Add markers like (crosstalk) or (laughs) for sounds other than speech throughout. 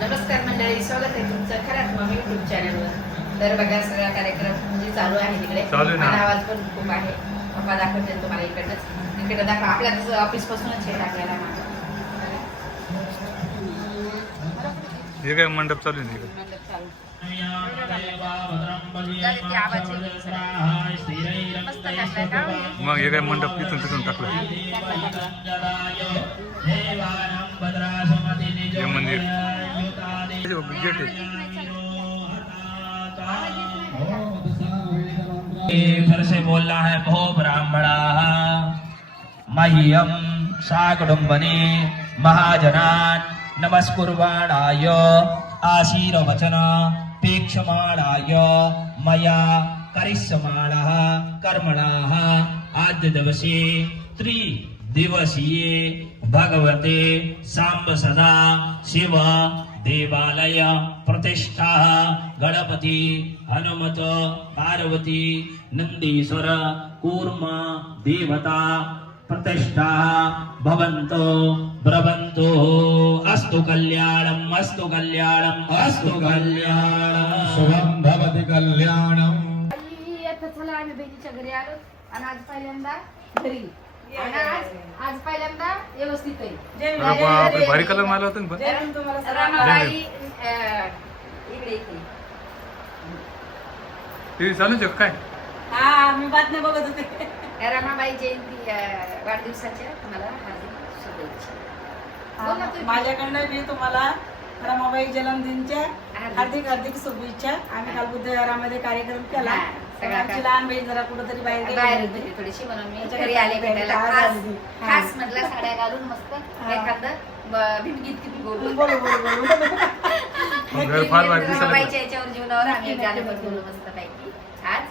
नमस्कार मंडळी स्वागत आहे तुमचं खरंच मम्मी युट्यूब चॅनलवर तर बघा सगळा कार्यक्रम म्हणजे चालू आहे तिकडे. आवाज पण खूप आहे. पप्पा दाखवते तुम्हाला इकडनंच. इकडे दाखवा. आपल्या ऑफिस पासूनच हे टाकलेला आहे माझा. हे काय मंडप चालू आहे? मंडप चालू. मग हे काय मंडप इथून तिथून टाकलं हे मंदिर. फिर से बोलना है, भो ब्राह्मणा, मह्यम साकुटुंबने महाजनान नमस्कुर्वाणाय आशीर्वचन पेक्षमाणाय मया करिष्यमाणः कर्मणाः। आद्य दिवसे त्रिदिवसीये भगवते साम्ब सदा शिव देवालय प्रतिष्ठा। गणपती हनुमत पार्वती नंदीश्वर कूर्म देवता प्रतिष्ठा। भवन्तो ब्रवन्तो अस्तु कल्याणम् अस्तु कल्याणम् अस्तु कल्याणम्। शुभम भवति कल्याणम। आम्ही बहिणीच्या घरी आलो. आणि आज पहिल्यांदा घरी. आणि आज आज पहिल्यांदा व्यवस्थित आहे. अरे बापरे, भारी कलर मारला होता ना पण. रमाबाई अं, इकडे इकडे. टीव्ही चालूच आहे का काय? हा मी बातम्या बघत होते. रमाबाई जयंती अं, वाढदिवसाच्या तुम्हाला हार्दिक शुभेच्छा. बोला तुम्ही. माझ्याकडनं मी तुम्हाला रमाबाई जन्मदिनच्या हार्दिक हार्दिक शुभेच्छा. आम्ही काल बुद्धविहारामध्ये कार्यक्रम केला. हा, आमची लहान बहीण जरा कुठेतरी बाहेर गेली बाहेर. होती थोडीशी म्हणून मी त्याच्या घरी आले भेटायला खास. खास म्हटलं साड्या घालून मस्त हा. एखादं भिमगीत किती बोलू (laughs) फार याच्यावर जीवनावर आम्ही गाणं बोलू मस्त पैकी आज.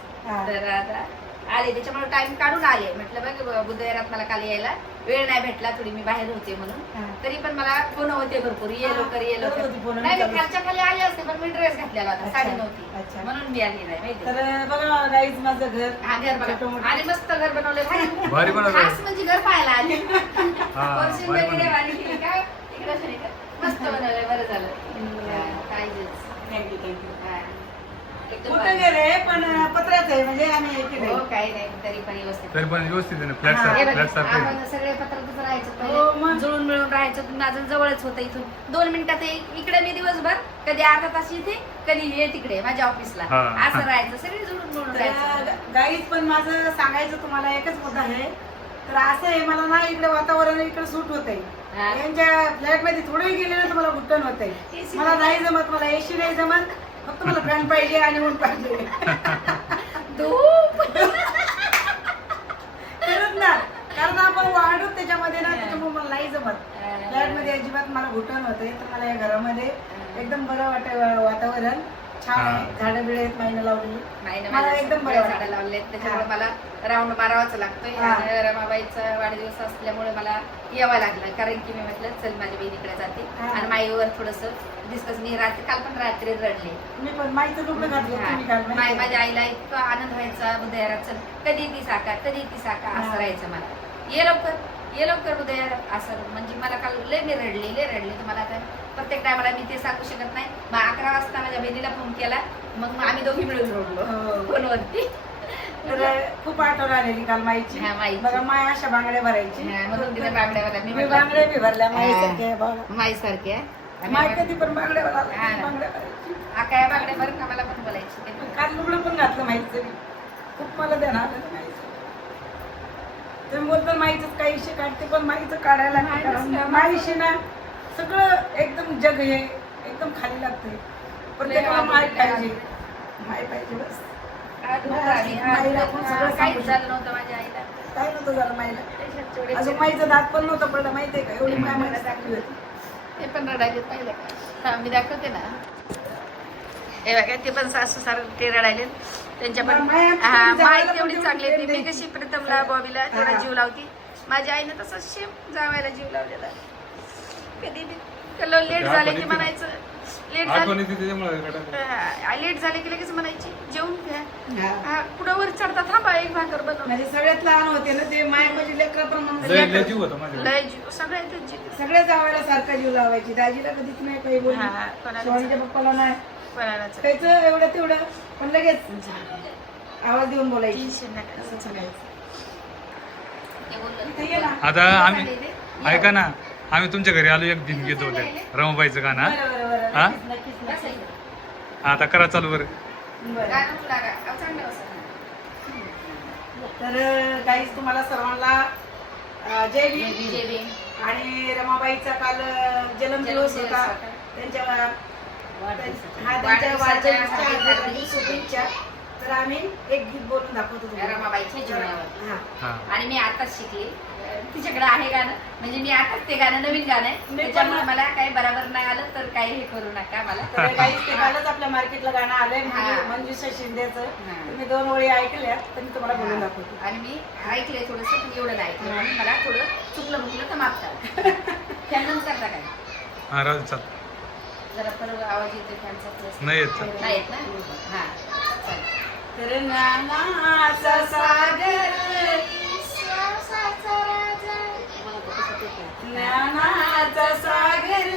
तर आता आले त्याच्यामुळे टाइम काढून आले. म्हटलं बघ बुद्धविहारात मला काल यायला. वेळ नाही भेटला थोडी मी बाहेर होते म्हणून. तरी पण मला फोन होते भरपूर. ये हा, लवकर ये लवकर. नाही मी. खालच्या खाली आले असते पण मी ड्रेस घातलेला होता. साडी नव्हती. अच्छा. म्हणून मी आली नाही तर बघा माझं घर. हा बघा. आणि मस्त घर बनवले भारी. भारी बनवलंय. खास म्हणजे घर पाहायला आले. हा, (laughs) वर्षी वगैरे काय इकडं. मस्त बनवलंय बरं झालं. पाहिजेच थँक्यू थँक्यू आहे पण पत्राचं आहे म्हणजे आम्ही हे केलंय. काही नाही तरी पण व्यवस्थित. तरी पण व्यवस्थित आहे ना? फ्लॅट सारखं बघ, फ्लॅट सारखं आहे. आपण सगळे पत्रातच राहायचो हो, मग. पहिले जुळून मिळून राहायचो माझं जवळच होतं इथून. दोन मिनिटात एक- इकडे मी दिवसभर कधी अर्धा तास इथे कधी हे तिकडे माझ्या ऑफिसला. हा. असं राहायचं सगळे जुळून मिळून राहायचं. गाईज पण माझं सांगायचं तुम्हाला एकच मुद्दा आहे. तर असं आहे मला ना इकडे वातावरण इकडे सूट होत हा. आहे यांच्या फ्लॅटमध्ये थोडंही गेले ना तर मला घुटण होत आहे मला नाही जमत मला एसी नाही जमत. फक्त मला फॅन पाहिजे आणि ऊन पाहिजे. धूप. खरंच ना कारण आपण वाढू त्याच्यामध्ये ना त्याच्यामुळे मला नाही जमत. फ्लॅटमध्ये अजिबात मला घुटण होते तर मला या घरामध्ये एकदम बरं वाट वातावरण. छान आहे. झाडं बिडं आहेत महिना लावलेली. नाही ना मला माझ्या एकदम सगळ्या बरं झाडं. लावले त्याच्यामुळे हा. मला राऊंड मारावाच लागतोय. हा. आणि रमाबाईचा वाढदिवस असल्यामुळे मला यावं लागलं. कारण की मी म्हटलं चल माझ्या बहिणीकडे जाते. हा. आणि माईवर थोडस डिस्कस मी रात्री काल पण रात्री रडले. मी पण माहिती कपडे घातले तुम्ही काल माय माहिती माझ्या आईला इतका आनंद व्हायचा. बुधयारात चल कधी ती साका कधी ती साका असं हा. राहायचं मला. ये लवकर. ये लवकर बुधयारात असं म्हणजे मला काल लय मी रडली लय रडली तुम्हाला आता प्रत्येक टायमाला मी ते सांगू शकत नाही मग अकरा वाजता माझ्या बहिणीला फोन केला मग आम्ही दोघी मिळून रडलो हो. फोनवरती तर खूप आठवण आलेली काल माईची हा. बघा माय अशा बांगड्या भरायची म्हणून तिने बांगड्या भरल्या. मी बांगड्या बी भरल्या. माईसारख्या माई आणि माय कधी पण बांगड्या. बांगड्या आकाया बांगड्या भर का मला पण बोलायची. काल लुगडं पण घातलं माहिती खूप मला ध्यान आलं त्या माईचं तुम्ही बोलता माईच काही विषय काढते पण माईचं काढायला काढ. माईशी ना सगळं एकदम जग हे एकदम खाली लागते प्रत्येकाला माय पाहिजे. माय पाहिजे बस. सांगू झालं नव्हतं माझ्या आईला. काय नव्हतं झालं माईला अजून माईचं दात पण नव्हतं पडलं माहितीये का? एवढी माय मला टाकली होती. ते पण रडायले पाहिलं का? मी दाखवते ना. हे बघा ते पण सासू सार ते रडायले त्यांच्या पण माय हा पण माय तेवढी पण चांगली होती. मी कशी प्रीतमला बॉबीला तेवढा हा. जीव लावती. माझ्या आईनं तसा सेम जावायला जीव लावलेला. कधी बी. कलो लेट झाले की. म्हणायचं लेट झाली. लेट झाले की लगेच म्हणायची जेवून घ्या. हा. हा, पुढं वर चढता थांबा एक भाकर बनव म्हणजे सगळ्यात लहान होते ना ते मायामध्ये लेकराप्रमाणे. लय लय जीव लय जीव सगळ्या जावायला सारखा जीव लावायची. दाजीला कधीच नाही काही बोलली. हा, कोणाला शिवानीच्या पप्पाला नाही. कोणालाच त्याचं एवढं तेवढं पण लगेच आवाज देऊन बोलायची. आता आम्ही ऐका ना. आम्ही तुमच्या घरी आलो एक दिन घेतो होते रमाबाईचं गाणं. हा? हा? आता करा चालू बरं. तर काहीच तुम्हाला सर्वांना जय भीम. आणि रमाबाईचा काल जन्मदिवस होता. त्यांच्या हा त्यांच्या वाढदिवसाच्या शुभेच्छा. तर आम्ही एक गीत बोलून दाखवतो तुम्हाला. रमाबाईच्या जीवनावर. हा. हा. आणि मी आताच शिकले. तिच्याकडे आहे गाणं. म्हणजे मी आताच ते गाणं नवीन गाणं आहे. त्याच्यामुळे मला काही बरोबर नाही आलं तर काही हे करू नका मला. तर ते कालच आपल्या मार्केटला गाणं आलंय हा. मंजू- मंजुषा शिंदेचं. हा. तुम्ही दोन ओळी ऐकल्या तर मी तुम्हाला बोलून दाखवतो. आणि मी ऐकलंय थोडस पण एवढं नाही ऐकलं. म्हणून मला थोडं चुकलं मुकलं तर माफ करा. (laughs) त्यानंतर काय? हा चाल जरा परत आवाज येतो फॅनचा नाही येत. नाही येत ना हा चालेल. तर ज्ञानाचा सागर ज्ञानाचा सागर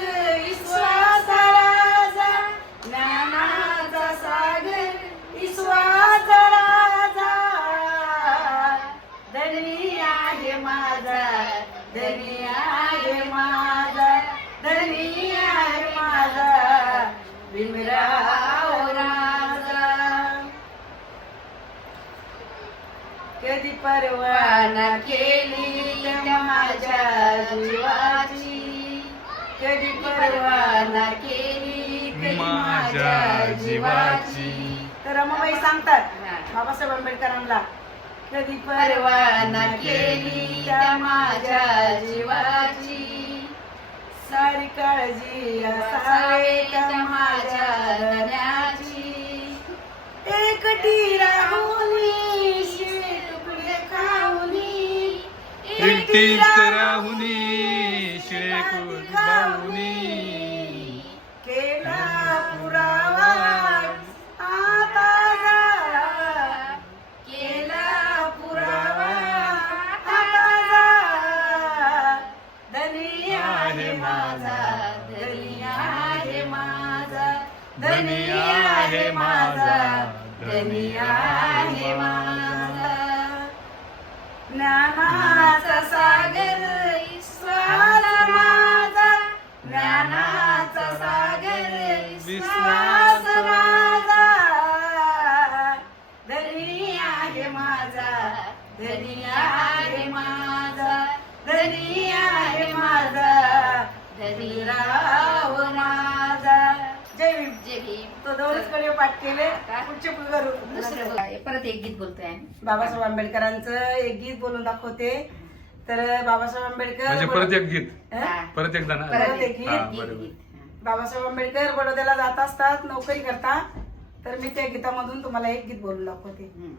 परवाना केली माझ्या जीवाची. कधी केली कधी माझ्या जीवाची. तर रमाबाई सांगतात. बाबासाहेब आंबेडकरांना कधी परवाना केली माझ्या जीवाची. सारी काळजी असावे माझ्या एकटीच राहुनी सागर माझा. ज्ञानाचा सागर विश्वास माझा. धनी आहे माझा धनी आहे माझा. धनी आहे माझा धनीराव माझा. जय भीम. जय भीम. तो दोनच कडे पाठ केले? पुढचे करू. परत एक गीत बोलतोय. बाबासाहेब आंबेडकरांचं एक गीत बोलून दाखवते. तर बाबासाहेब आंबेडकर म्हणजे परत एक गीत हं? परत एकदा ना परत एक गीत. हा, बरोबर. बाबासाहेब आंबेडकर बडोद्याला जात असतात नोकरी करता तर मी त्या गीतामधून तुम्हाला एक गीत बोलून दाखवते हम्म.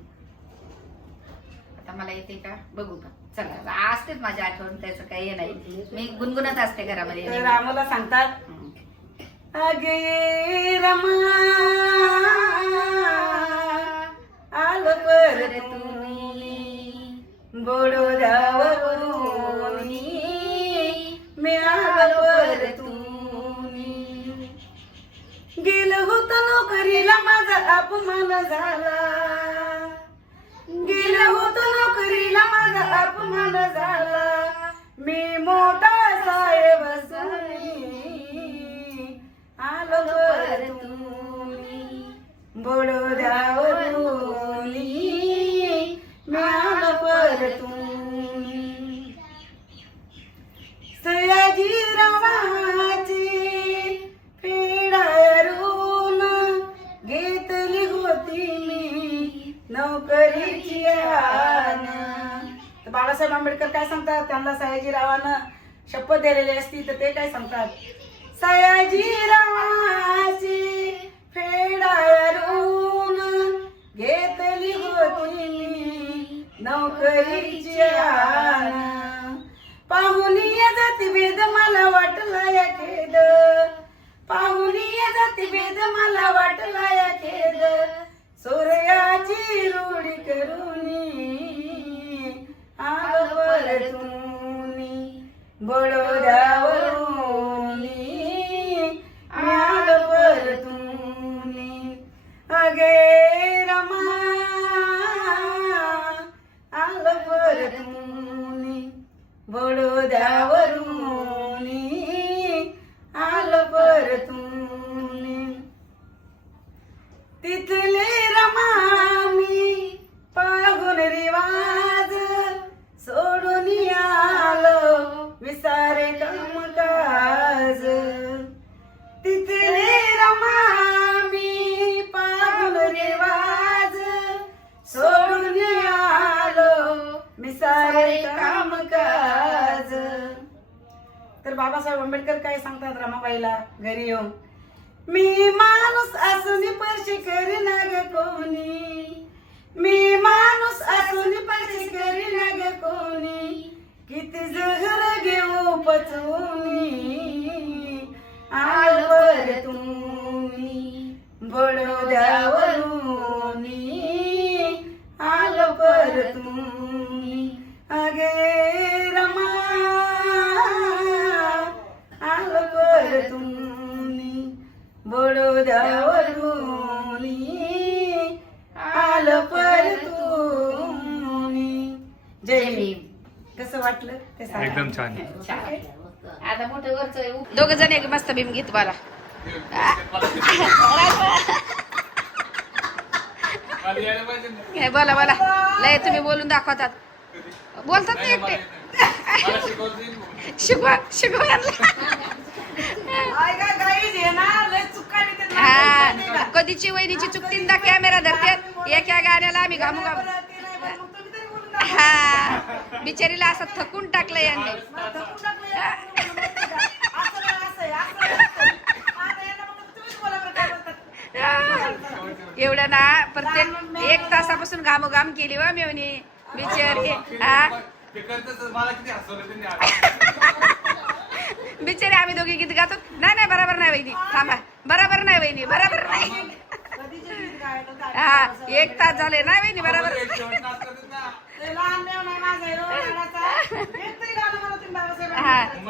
आता मला येते का बघू का चला असतेच माझ्या आठवण त्याचं काही हे नाही मी गुणगुणत असते घरामध्ये तर नेहमी. आम्हाला सांगतात हम्म. अगे रमा आल परतून बडोद्यावरून मी तुनी. परतून गेलं होतं नोकरीला माझा अपमान झाला. गेलं होतं नोकरीला माझा अपमान झाला. मी मोठा साहेब आलो परतून बडोद्यावरून मी आलो परतून सयाजी रावाची फेडारून घेतली होती मी नोकरीची आन तर आंबेडकर काय सांगतात? त्यांना सयाजीरावानं शपथ दिलेली असती तर ते काय सांगतात? सयाजीरावाची मी नोकरीची पाहुनी जाती भेद मला वाटला या खेद. पाहुनी जाती भेद मला वाटला या खेद. सूर्याची बाबासाहेब आंबेडकर काय सांगतात रमाबाईला घरी येऊन. मी माणूस असून पैसे करी ना ग कोणी. मी माणूस असून पैसे करी ना ग कोणी. किती जहर घेऊ पचवूनी. आल पर तुम्ही. बडोद्यावरूनी. आल पर तुम्ही. अगे रमा आल पर तुम्ही बडोद्यावरूनी आल पर तुम्ही जय भीम. कसं वाटलं ते सांगा. एकदम छान. आता मोठं वरच दोघ जण एक मस्त भीम गीत मला. हे बोला बोला. लय तुम्ही बोलून दाखवतात. बोलतात ना एकटे. शिकवा शिकवा यांना. आय गा गाईज हे हा. कधीची वहिनीची चुकतींदा कॅमेरा धरते एका गाण्याला आम्ही घामू घाम. हा बिचारीला असं थकून टाकलं यांनी. एवढं ना प्रत्येक एक तासापासून घामोघाम केली वा मेवणी. बिचारी हा बिचारी आम्ही दोघी गीत गातो. नाही नाही बरोबर नाही वहिनी. थांबा. बरोबर नाही वहिनी बरोबर नाही. हा एक तास झाले. नाही वहिनी बरोबर.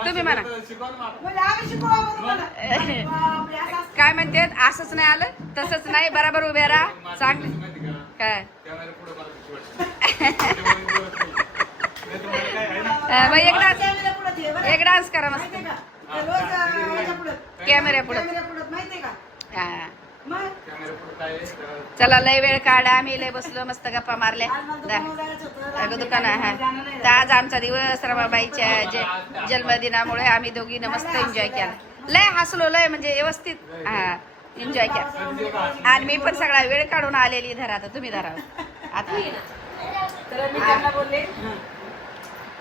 तुम्ही हा म्हणा. म्हणजे. काय म्हणते? असंच नाही आलं तसंच नाही. बरोबर उभ्या राहा. चांगलं. काय? (laughs) मग एक एक डान्स करा मस्त. कॅमेऱ्या पुढं. हा. चला लय वेळ काढा. आम्ही लय बसलो मस्त गप्पा मारल्या. दुकान हा. तर आज आमचा दिवस रमाबाईच्या ज- जन्मदिनामुळे आम्ही दोघीनं मस्त एन्जॉय केला. लय हसलो लय म्हणजे व्यवस्थित हा एन्जॉय केला. आणि मी पण सगळा वेळ काढून आलेली धरा आता तुम्ही धरा. आता तर मी त्यांना बोलले हं.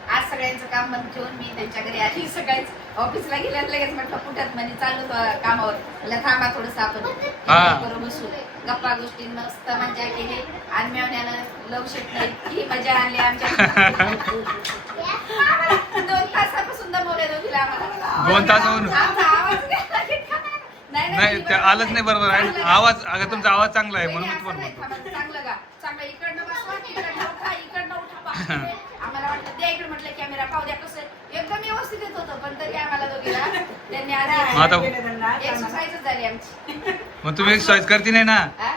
आज सगळ्यांचं काम बंद ठेवून मी त्यांच्या घरी आली. सकाळीच ऑफिसला गेल्या लगेच म्हटलं कुठ्यात म्हणजे चालू कामावर. म्हटलं थांबा थोडस आपण. करू बसू. गप्पा गोष्टी मस्त मजा केली. आणि मेवण्यानं लव शेटला इतकी मजा आणली आमच्या दोन तासापासून दमवले दोघीला आम्हाला. दोन काय? नाही, नाही ते आलंच नाही बरोबर. आहे आवाज अगं तुमचा आवाज चांगला आहे म्हणून मी तुम्हाला नाही, म्हणतो थांबा, चांगलं गा चांगलं इकडनं बसवा इकडनं उठा इकडनं उठा पहा. आम्हाला वाटलं द्या इकडे म्हटलं कसं एकदम व्यवस्थित येत होतं पण तरी आम्हाला दोघीला त्यांनी आधी आता- एक्सरसाइजच झाली आमची मग तुम्ही एक्सरसाइज करते नाही ना हा?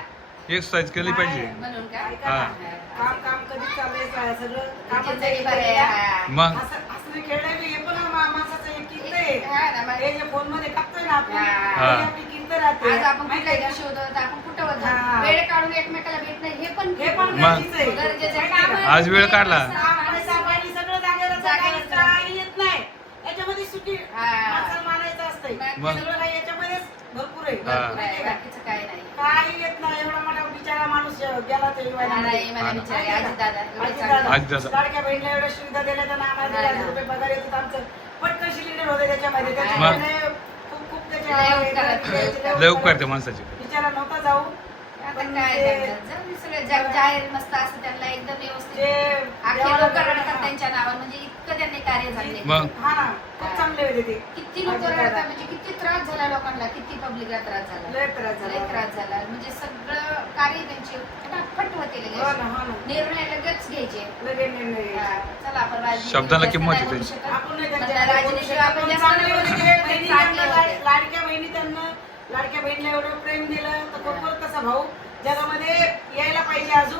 एक्सरसाइज केली पाहिजे म्हणून का हा. काम काम कधी चाललंय सगळं म्हणजे तरी बरं आहे, हा. मग असं असं खेळ आहे हे पण मा- माणसाचं एक हा ना, हे जे फोनमध्ये टाकतोय ना आपण हा. आपली राहते आज आपण माहिती कुठल्या आहे का? दिवशी होतो तर आपण कुठं होतो हा. वेळ काढून एकमेकाला भेटणं हे पण हे पण मग. गरजेचं आहे गरजेचं आहे. माहिती आहे का? आज वेळ काढला. काम आणि सापाणी सगळं जागेवर असतं, काही काही येत नाही याच्यामध्ये सुटी हा. माणसाला मानायचं असतंय मग. सगळं काही याच्यामध्येच भरपूर आहे हा. माहिती आहे का? बाकीचं काय नाही काही येत नाही एवढा मोठा बिचारा माणूस गेला तो मला नाही, मला हा ना. विचारे, आजी दादा, एवढं आजी चांगलं. आजी दादा. लाडक्या बहिणीला एवढ्या सुविधा दिल्या त्यांना आम्हाला दीड हजार रुपये पगार येत होता आमचं पटकन सिलेंडर होते त्याच्यामध्ये खूप खूप त्याचे लय आभार उपकार आहेत. आहेत. लय उपकार ते माणसाचे बिचारा नव्हता जाऊ आता पण काय सगळं जग जाहीर मस्त असं त्यांना एकदम व्यवस्थित आखे लोक रडतात. त्यांच्या नावावर. म्हणजे इतकं त्यांनी कार्य झाले मग? हा खूप चांगले होते ते. किती लोक. रडतात म्हणजे किती त्रास झाला लोकांना किती पब्लिकला त्रास झाला. लय त्रास झाला. त्रास झाला. म्हणजे सगळं कार्य त्यांचे फटाफट होते हो लगेच हो ना. निर्णय लगेच घ्यायचे. हा, चला आपण शब्दाला किंमत. आपण. आपण लाडक्या बहिणी त्यांना लाडक्या बहिणीला एवढं प्रेम दिलं तर बरोबर तसा भाऊ जगामध्ये यायला पाहिजे अजून.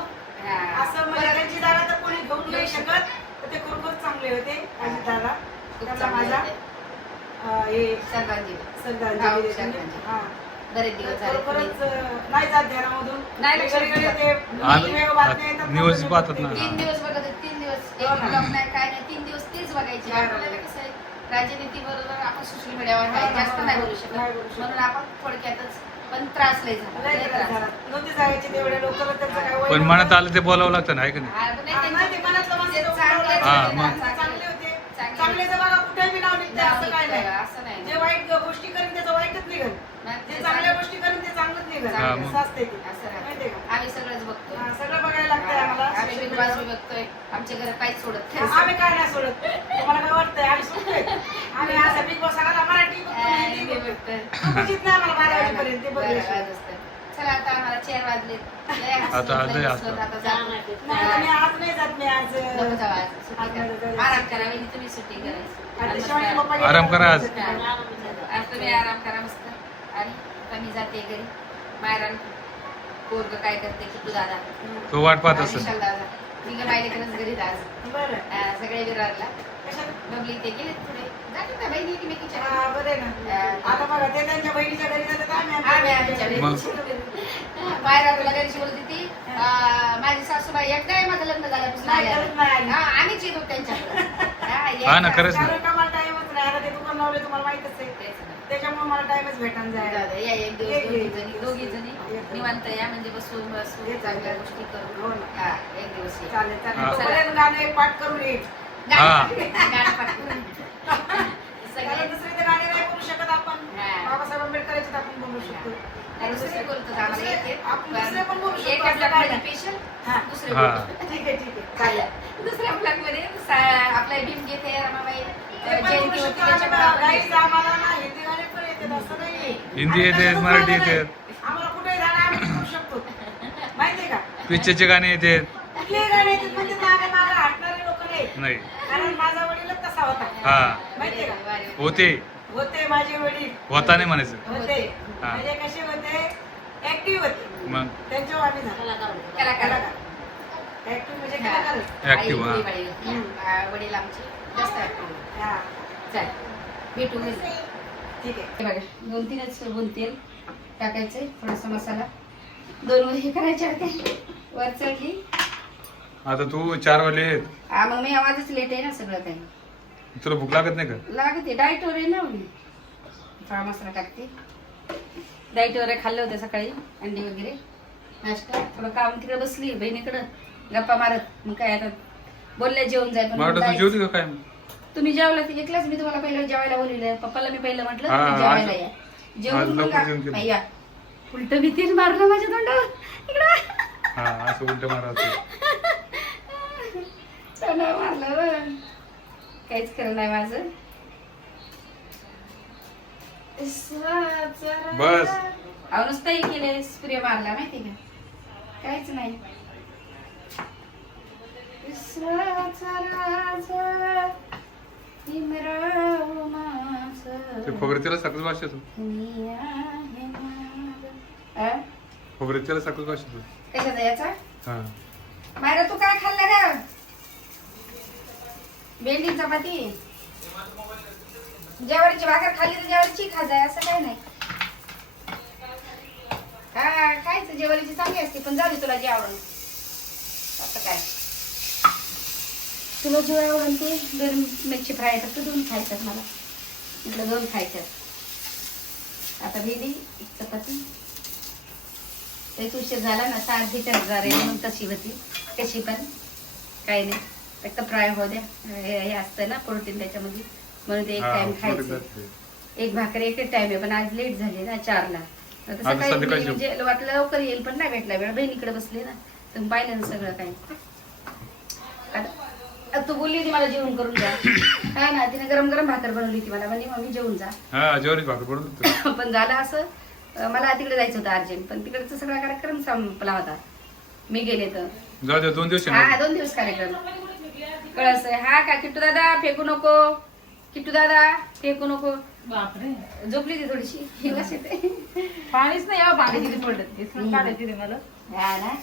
असं म्हणजे त्यांची जागा तर कोणी घेऊन नाही शकत तर ते खरोखर चांगले होते अजित दादा चांगले माझा हे श्रद्धांजली. श्रद्धांजली. हा. बरेच दिवस झाले खरोखरच नाही जात ध्यानामधून नाही. ते बातम्या येतात न्यूज पाहतात. तीन दिवस बघत तीन दिवस एक हो. ब्लॉग नाही काय नाही तीन दिवस तेच बघायचे बरोबर. आपल्याला कसं आहे राजनीती बरोबर आपण सोशल मीडियावर काही हा, जास्त. नाही बोलू शकत. म्हणून आपण थोडक्यातच पण त्रास लय झाला. नव्हते जायचे तेवढे त्यांचं काय पण. मनात आलं ते बोलावं लागतं ना आहे का नाही हा, नाही, त्यांचे- नाही, ते मनातलं मनात ते लोकं चांगले बोलायचे. हा, होते, मग. चांगले. चांगले होते चांगले. चांगल्याचं बघा कुठेही नाव निघतं नाव असं काय नाही असं नाही. जे वाईट गोष्टी करेन त्याचं वाईटच निघल नाही, जे ते चांगल्या चांगलं. गोष्टी करेन ते चांगलंच निघल हा, मग. असं असते ते असं राहतं. माहितीये का आम्ही सगळंच बघतो हा, सगळं बघायला आम्ही बिग बॉस बी बघतोय आमच्या घरात काहीच सोडत नाही. आम्ही काय नाही सोडत तुम्हाला काय वाटतंय आम्ही सोडतोय आम्ही असं बिग बॉस आला मराठी बघतो, हा, हिंदी मी बघतो. बघतोय. उचित नाही आम्हाला बारा वाजेपर्यंत ते. चला आता आम्हाला चार वाजले लय हसलो, आता- लय आता- हसलो, आता जाऊ. नाही आता मी आज नाही जात मी आज नको जाऊ आज, सुट्टी आज नाही करा. जात. आराम करा वहिनी, तुम्ही सुट्टी गेले. आराम करा आज. आज तुम्ही आराम करा मस्त आणि आता मी जाते घरी मायरान पोरग काय करते की तू दादा तो वाट पाहत असेल दादा मी काय माहिती घरी बरं सगळे विरारला कशाला? बबली ते गेले पुढे जाते ना बहिणी एकमेकीच्या घरी. बरं आहे ना आता बघा ते त्यांच्या बहिणीच्या घरी जातात आम्ही आम्ही आमच्या (laughs) बोलते माझी सासूबाई एकदा माझं लग्न झाल्यापासून नाही, आल्या. खरंच नाही आली. हा, आम्हीच येतो त्यांच्याकडे हा, ना, यायचं. खरंच ना. तुम्हाला माहितच आहे. त्याच्यामुळे मला टाइमच भेटून जायला दादा, या एक दिवस एक दोघी. जणी दोघी जणी एक निवांत या म्हणजे बसून बसून चांगल्या. गोष्टी हो करून ना. हा एक दिवस ये. चालेल हा. चालेल तोपर्यंत गाणं एक पाठ करून येईल हा. गाणं गाणं पाठवून. कारण सगळे दुसरे तर गाणे नाही बोलू शकत आपण हा. बाबासाहेब आंबेडकरांचीच आपण बोलू शकतो आणि दुसरे बोलतो आम्हाला दुसरे- येते. आपण दुसरे पण बोलू शकतो, एका असं काय नाही. हा. दुसरे हा. बोलतो. ठीक आहे ठीक आहे चालेल दुसऱ्या ब्लॉकमध्ये सा- आपल्या भीमगीत आहे रमाबाई जयंती होती त्याच्यामुळे. आम्हाला ना हिंदी गाणे पण येतात असं नाही. हिंदी आणि येते, मराठी. येते. आम्हाला कुठे जाणं आम्ही ते करू शकतो. माहितीये का? पिक्चरचे गाणे येते. कुठलेही गाणे येतात म्हणजे हटणारे लोक नाही. नाही. कारण माझा वडीलच तसा होता. हा. माहितीये का. होते. होते माझे वडील. होता नाही म्हणायचं. होते. म्हणजे कसे होते? ऍक्टिव्ह होते. मग? त्यांच्यावर आम्ही झालो. कलाकार. ऍक्टिव्ह म्हणजे हा. कलाकार Active, आई, हा. वडील, आमचे. जास्त ऍक्टिव्ह हा. चल भेटू ठीक आहे. बघा दोन तीनच दोन तेल टाकायचे थोडासा मसाला. दोन हे करायचे होते वर चढली आता तू चार. हा मग मी आवाजच लेट आहे ना सगळं काही. तुला भूक लागत नाही का? लागते डाएटवर आहे ना मी. थोडा मसाला टाकते. डाएटवर खाल्लं होतं सकाळी अंडी वगैरे. नाश्ता थोडं काम तिकडे बसली बहिणीकडं. गप्पा मारत. मग काय आता बोलल्या जेवण जाय पण मला वाटतं तू जायचं. जेवली का काय? तुम्ही जेवला ती एकलाच मी तुम्हाला पहिलं जेवायला बोलवलं पप्पाला मी पहिलं म्हटलं हा, तुम्ही जेवायला या. आज मग. या उलट भीतीने मारलं माझ्या तोंडावर. इकडं. हा असं उलट मारायचं. (laughs) तोंडावर मारलं बरं. काहीच खरं नाही माझं. बस. अहो नुसतं हे केले स्प्रे मारला माहिती का? काहीच नाही विश्वाचा राजा, हिमराव माझं. ते खोबरे त्याला साखर भाषा तू दुनिया माझं. आ? खोबरे त्याला साखर भाषा तू कशाचा याचा? हा. मायरा तू काय खाल्लं का भेंडी चपाती? ज्वारीची भाकर खाल्ली तर ज्वारीची खा जाय असं काय नाही. हा खायचं ज्वारीची चांगली असते पण झाली तुला जे आवडून असं काय? तुला जे आवडून ते दोन मिरची फ्राय तर तू दोन खायच्यात मला. म्हटलं दोन खायच्यात. आता भेंडी एक चपाती. तेच उशीर झाला ना सारखी झाले म्हणून तशी होती. कशी पण काही नाही. फक्त फ्राय होऊ द्या. हे हे असतं ना प्रोटीन त्याच्यामध्ये. म्हणून ते एक हा, टाइम खायचं. एक भाकर एक टाइम आहे पण आज लेट झाली ना चारला. मी म्हणजे वाटलं लवकर येईल पण नाही भेटला वेळ. बहिणीकडे बसले ना तर पाहिलं ना सगळं काही. तू बोलली होती मला जेवण करून जा. (coughs) काय ना तिने गरम गरम भाकर बनवली होती मला. म्हणजे मम्मी जेवून जा. हा भाकर पडून. (coughs) पण झालं असं अं, मला तिकडे जायचं होतं अर्जंट. पण तिकडचा सगळा कार्यक्रम संपला होता. मी गेले तर. जाऊ द्या दोन दिवस हा. दोन दिवस कार्यक्रम. कळस आहे. हा का किट्टू दादा फेकू नको. किट्टू दादा फेकू नको. बापरे. झोपली ती थोडीशी. हिवास येते पाणीच नाही यावं पाणी किती पडत रे मला. हा ना.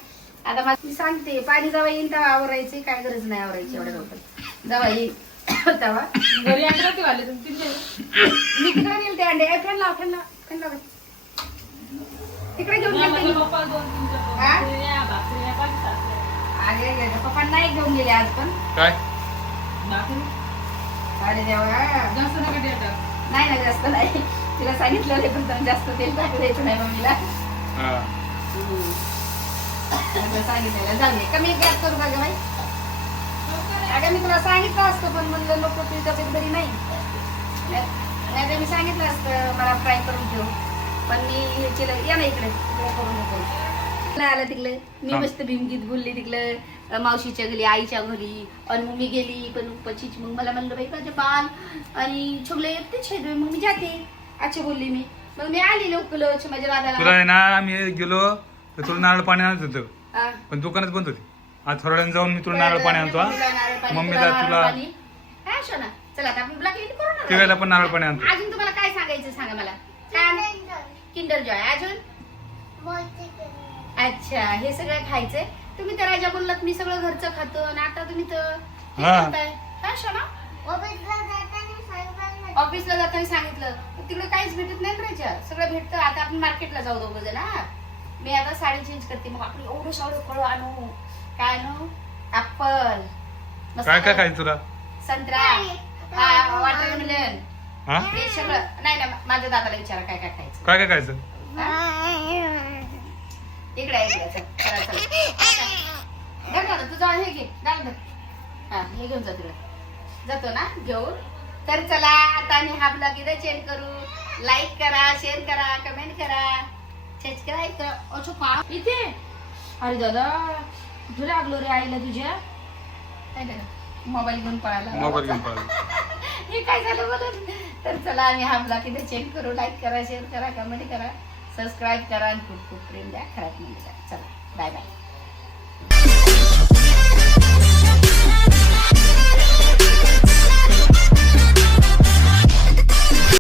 आता मला मी सांगते पाणी जेव्हा येईल तेव्हा आवरायची काय गरज नाही आवरायची एवढ्या लवकर. जेव्हा येईल (coughs) तेव्हा. घरी अंडे नव्हते वाले तुम्ही तिथे मी तिकडे गेले ते अंडे फॅन लाव फॅन लाव फॅन लाव. तिकडे घेऊन गेले पप्पा दोन तीन हा? भाकरी या पाकिस्तान अरे पप्पा नाही घेऊन गेले आज पण. काय? भाकरी अरे देवा. जास्त नका द्यायचं नाही ना जास्त नाही. तिला सांगितलं पण जास्त तेल टाकू द्यायचं नाही मम्मीला. हा. सांगितलेलं जाऊ कमी गॅस करू का बाई अगं मी तुला सांगितलं असतं पण म्हणलं नको तुझी तब्येत बरी नाही नाही तर मी सांगितलं असतं मला फ्राय करून ठेव पण मी हे केलं या ना इकडे इकडे करू नको आला आलं तिकडे मी मस्त भीमगीत बोलली तिकडे मावशीच्या घरी आईच्या घरी आणि मग मी गेली पण पचीच मग मला म्हणलं बाई माझे बाल आणि छोगले एकटेच आहेत मग मी जाते. अच्छा बोलली मी. मग मी आली लवकर माझ्या तुला दादाला आहे ना आम्ही गेलो तर तुला नारळ पाणी आणत होतो. हा. पण दुकानात बंद होती. आज थोड्या वेळाने जाऊन मी तुला नारळ पाणी आणतो हा. नारळ पाणी, मम्मीला नारळ तुला पाणी. हा, शोना. चला आता आपण ब्लॅक करू ना. तिघायला पण नारळ पाणी आणतो. अजून तुम्हाला काय सांगायचं सांगा मला? काय? किंडर जॉय अजून? अच्छा हे सगळं खायचंय. तुम्ही तर राजा बोललात मी सगळं घरचं खातो आणि आता तुम्ही तर हे हा. करताय. हा शोना? ऑफिसला जाताना सांगितलं. तर तिकडे काहीच भेटत नाही ना राजा. सगळं भेटतं. आता आपण मार्केटला जाऊ दोघं जण हा. मी आता साडी चेंज करते. मग आपण एवढं सावढं फळं आणू. काय आणू? ऍपल काय काय खायचं तुला? संत्रा. वॉटरमेलन हा हे? सगळं. नाही ना माझ्या दादाला विचारा काय काय खायचं. काय काय खायचं? इकडे आहे, इकडे चल, चला, चला. धर दादा, तुझं हे घे. दादा धर. हा हे घेऊन जा तिकडे. जातो ना? घेऊन. तर चला आता आम्ही हा ब्लॉग इथे चेंज करू. लाईक करा शेअर करा कमेंट करा. अच्छा पा इथे अरे दादा कुठे लागलो रे आईला तुझ्या मोबाईल घेऊन पळाला मोबाईल घेऊन पाहिजे हे काय झालं बोलत तर चला आम्ही हा ब्लॉग इथे चेक करू लाईक करा शेअर करा कमेंट करा सबस्क्राईब करा आणि खूप खूप प्रेम द्या खराब नाही द्या चला बाय बाय